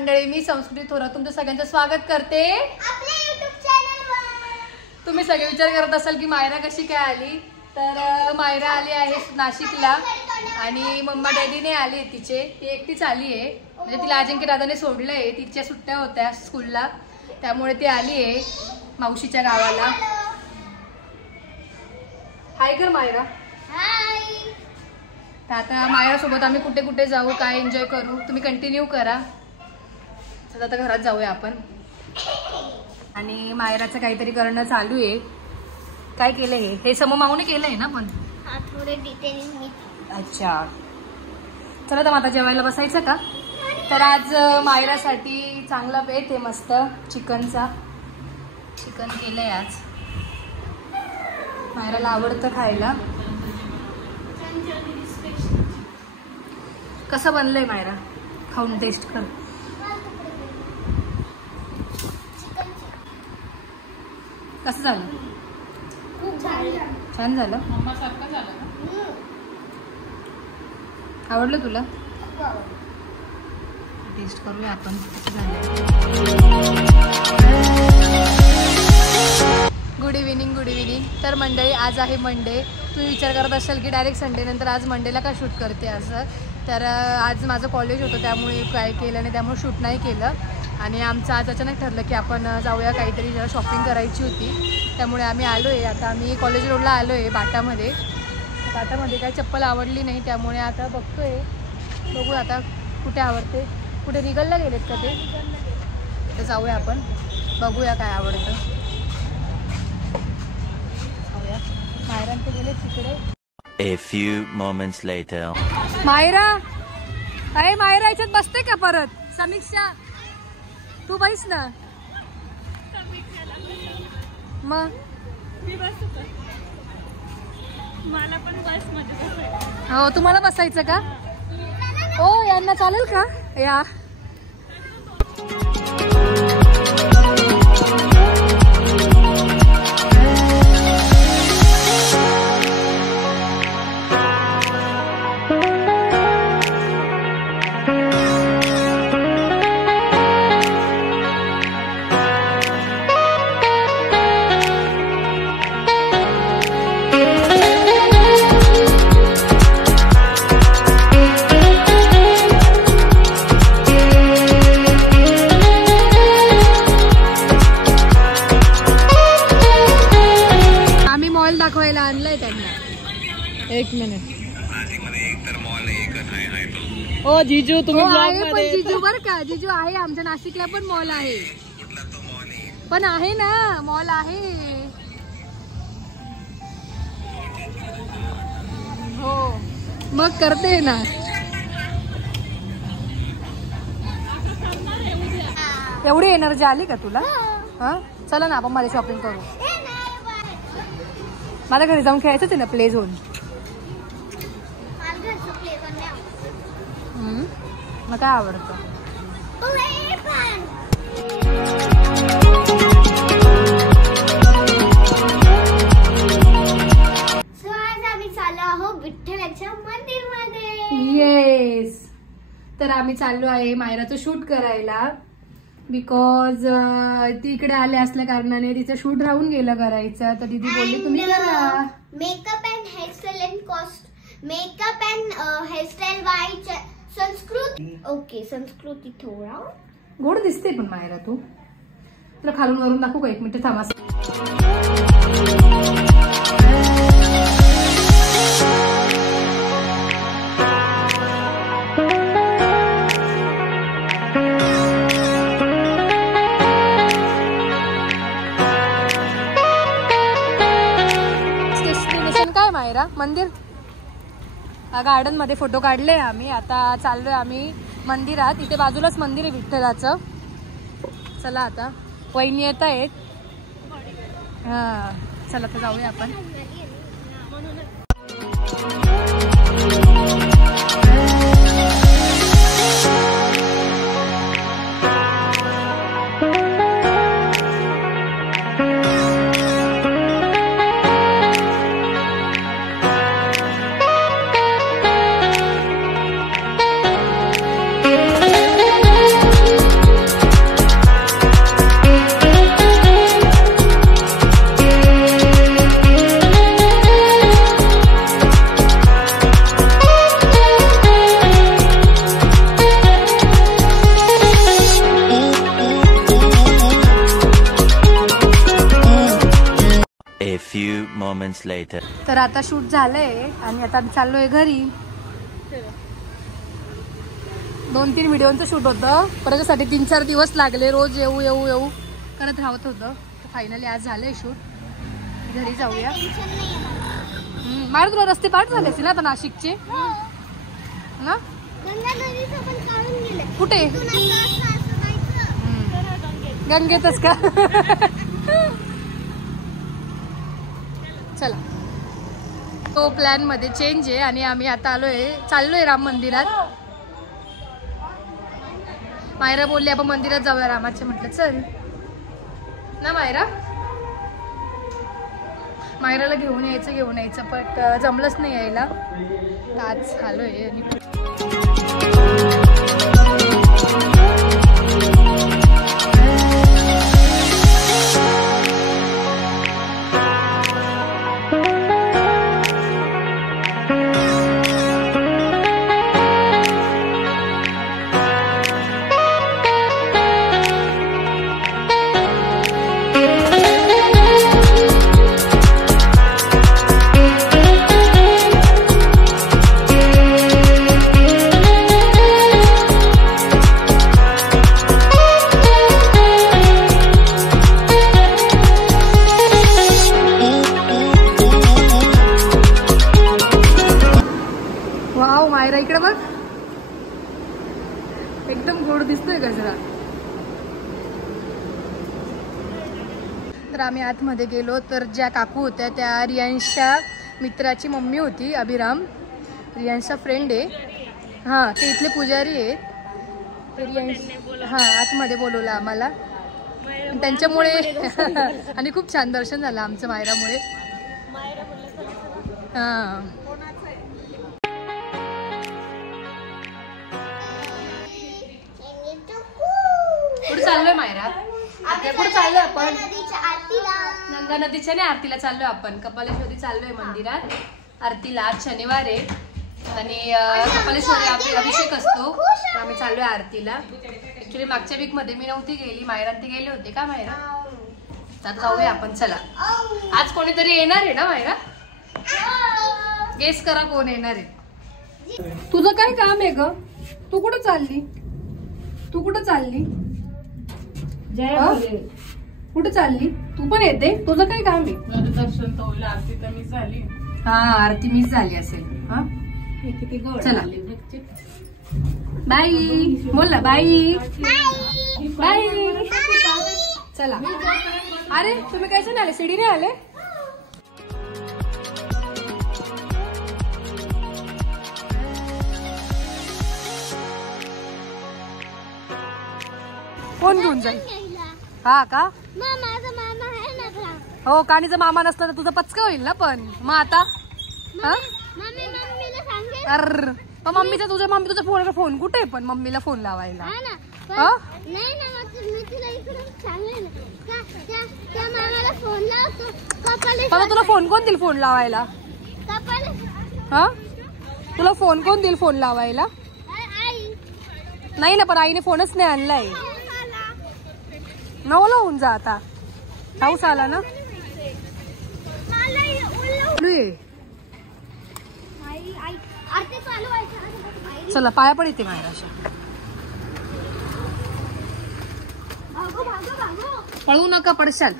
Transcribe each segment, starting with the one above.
मंडळी, मी संस्कृती थोरात तुमचं सगळ्यांचं स्वागत करते आपल्या YouTube चॅनलवर। तुम्ही सगळे विचार करत असाल की मायरा कशी काय आली, तर मायरा आली आहे नाशिकला आणि मम्मा डॅडीने आली तिचे, ती एकटीच आली आहे। म्हणजे तिला अजिंक्य दादाने सोडलं आहे, तिच्या सुट्ट्या होत्या स्कूलला, त्यामुळे ती आली आहे मावशीच्या गावाला। हाय कर मायरा। हाय। आता मायरा सोबत आम्ही कुठे कुठे जाऊ, काय एन्जॉय करू, तुम्ही कंटिन्यू करा। चला आता घरात जाऊया आपण। आणि मायराचं काहीतरी करणं चालू आहे। काय केलंय हे सममाऊने केलंय ना पण थोडे डिटेलिंग मी। अच्छा चला तर आता जेवायला बसायचं का। तर आज मायरासाठी चांगला बेत आहे, मस्त चिकनचा। चिकन केलंय आज, मायराला आवडतं खायला। कसं बनलंय मायरा, खाऊन टेस्ट कर। कसं झालं? खूप छान झालं। मम्मा सारखं झालं ना? आवडलं तुला? टेस्ट करूया आपण कसं झालं। Good evening, good evening. तर मंडळी आज आहे मंडे। तुम्ही विचार करत असाल की डायरेक्ट संडे नंतर आज मंडेला का शूट करते असं, तर आज माझं कॉलेज होतं त्यामुळे काय केलं नाही, त्यामुळे शूट नाही केलं। आणि आमचं आज अचानक ठरलं की आपण जाऊया, काहीतरी जरा शॉपिंग करायची होती, त्यामुळे आम्ही आलो आहे। आता आम्ही कॉलेज रोडला आलो आहे बाटामध्ये। बाटामध्ये काय चप्पल आवडली नाही, त्यामुळे आता बघतो आहे, बघू आता कुठे आवडते। कुठे रिगलला गेलेत का ते, तर जाऊया आपण, बघूया काय आवडतं। जाऊया, मायरांचे गेले तिकडे। A few moments later. Myra, अरे मायरा याच्यात बसते का परत? समीक्षा तू बैस ना मग। मला पण बस मध्ये बसायचं। हो तुम्हाला बसायचं का? ओ यांना चालेल का या? दाखवायला आणलंय त्यांना। एक मिनिट। ओ जीजू तुम्ही ब्लॉग मध्ये? जीजू बर का, जीजू आहे आमच्या नाशिकला पण मॉल आहे, पण आहे ना मॉल आहे। हो मग करते ना। एवढी एनर्जी आली का तुला? हा चला ना आपण मध्ये शॉपिंग करू। माझ्या घरी जाऊन खेळायचंच आहे ना प्ले झोन। मग काय आवडतं? आज आम्ही चाललो आहोत विठ्ठलाच्या मंदिरमध्ये। येस, तर आम्ही चाललो आहे मायराचं शूट करायला, बिकॉज ती इकडे आले असल्या कारणाने तिचं शूट राहून गेलं करायचं, तर दीदी बोलली तुम्ही करा। Makeup and hairstyle and makeup and hairstyle by Sanskruti. Okay Sanskruti थोडा गोड दिसते पण मायरा तू। तुला खालून वरून दाखवू का? एक मिनिट थांबा। काय मायरा? मंदिर गार्डन मध्ये फोटो काढले आम्ही, आता चाललोय आम्ही मंदिरात। इथे बाजूलाच मंदिर आहे विठ्ठलाचं। चला आता वहिनी येत आहेत, हा चला तर जाऊया आपण। moments later. तर आता शूट झालंय आणि आता आम्ही चाललोय घरी. 2-3 व्हिडिओचं शूट होतं, पण त्याच्यासाठी 3-4 दिवस लागले. रोज येऊ येऊ येऊ करत राहत होतं. फायनली आज झालंय शूट. घरी जाऊया. मार तुला रस्ते पाठ झाले असते ना आता नाशिकचे ना. कुठे गंगेतच का? चला, तो प्लॅन मध्ये चेंज आहे आणि आम्ही आता चाललोय राम मंदिरात. मायरा बोलली आपण मंदिरात जाऊया रामाचे. म्हटलं चल ना मायरा. मायराला घेऊन यायचं पण जमलंच नाही यायला. आज आलोय आणि इकडे बघ, एकदम गोड दिसतोय गजरा. तर आम्ही आतमध्ये गेलो तर ज्या काकू होत्या त्या रियांशच्या मित्राची मम्मी होती. अभिराम रियांशचा फ्रेंड आहे. हां, ते इथले पुजारी आहेत. ते रियांश आतमध्ये बोलवलं आम्हाला त्यांच्यामुळे आणि खूप छान दर्शन झालं आमचं मायरामुळे. हां, कुठे चाललोय मायरा? कुठे चाललोय आपण? गंगा नदीच्या नाही, आरतीला चाललोय आपण. कपालेश्वरी चाललोय मंदिरात आरतीला. आज शनिवार आहे आणि कपालेश्वरी आपले अभिषेक असतो, तर आम्ही चाललोय आरतीला. ऍक्च्युली मागच्या वीक मध्ये मी नव्हती गेली, मायरा ती गेले होते का मायरा? तर जाऊया आपण. चला, आज कोणीतरी येणार आहे ना मायरा? गेस करा कोण येणार आहे. तुझं काय काम आहे ग? तू कुठं चालली? कुठे चालली? तू पण येते? तुझं काय काम आहे? दर्शन तर होईल, आरती तर मी झाली. हा, आरती मिस झाली असेल. हा, किती गोड. चला, बाय बोल ना. Bye bye. चला. अरे तुम्ही कसे आले? सीडीने आले? कोण घेऊन जाईल? हा का? माझा मामा आहे ना. हो, कानीचा मामा नसला तर तुझं पचका होईल ना. पण मग आता अरे मम्मीचा तुझ्या फोन कुठे आहे? पण मम्मीला फोन लावायला. तुला फोन कोण देईल फोन लावायला? हा, तुला फोन कोण देईल फोन लावायला? नाही ना, पण आईने फोनच नाही आणलाय. नवला होऊन जा आता. पाऊस आला ना. चला, पाया पण येते मायराच्या. पळू नका, पडशाल.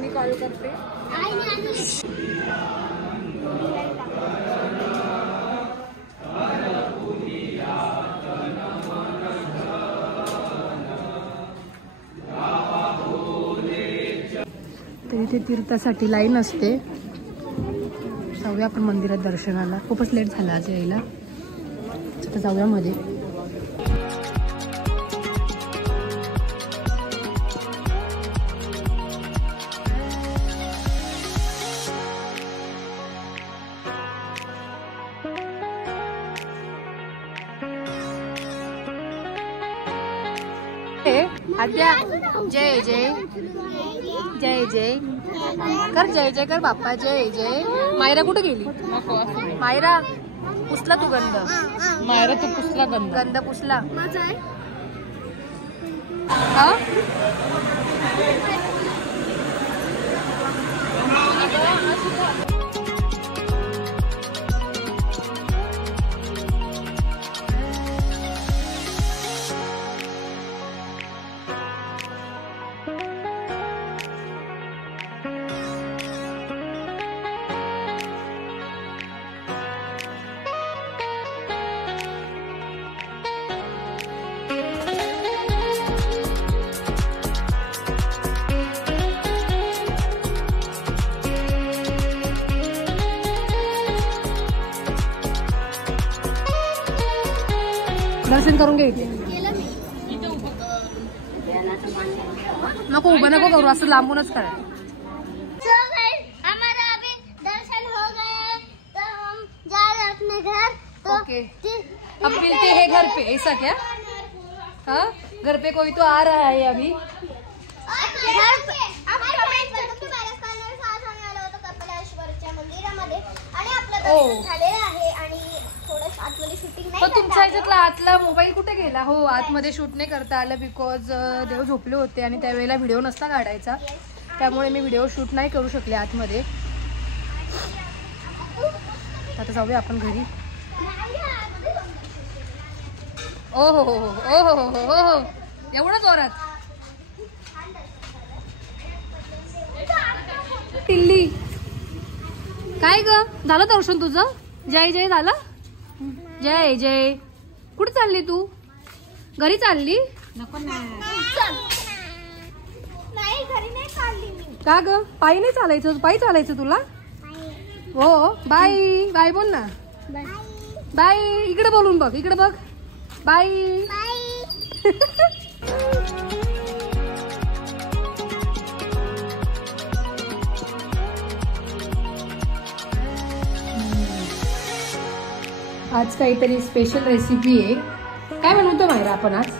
मी कॉल करते. तर इथे तीर्थासाठी लाईन असते. जाऊया आपण मंदिरात दर्शनाला. खूपच लेट झाला आज यायला. आता जाऊया मध्ये. आद्या, जय जय जय जय. कर जय जय कर बाप्पा जय जय. मायरा कुठे गेली? नको असं. मायरा पुसला तू गंध? मायरा तू पुसला गंध. गंध पुसला. हा दर्शन करून घे इथे. नको उभं नको करू, असं लांबूनच करा. So guys, हमारा अभी दर्शन हो गए तो हम जा रहे हैं अपने घर. तो ओके अब मिलते हैं घर पे. ऐसा क्या? हाँ घर पे कोई तो आ रहा है अभी. घर पे आप कमेंट करा की बालकांना साथ आम्ही आलो होतो कपिलेश्वरच्या मंदिरामध्ये आणि आपलं दर्शन झालेलं आहे आणि थोडं आतमध्ये शूटिंग नाही. पण तुमच्या ह्याच्यातला आतला मोबाईल कुठे गेला? हो आतमध्ये शूट नाही करता आलं बिकॉज देव झोपले होते आणि त्यावेळेला व्हिडिओ नसता काढायचा, त्यामुळे मी व्हिडिओ शूट नाही करू शकले आतमध्ये. आता जाऊया आपण घरी. ओ हो हो हो हो हो हो हो एवढं जोरात. टिल्ली काय ग झालं दर्शन तुझं? जय जय झालं? जय जय. कुठे चालली तू? घरी चालली? नाही घरी नाही चालली मी. का ग पायी नाही चालायचं? पायी चालायचं तुला? हो बाय बाय बोल ना. बाय इकडे बोलून बघ, इकडे बघ. बाय आज काहीतरी स्पेशल रेसिपी आहे. काय बनवतो मायरा आपण आज?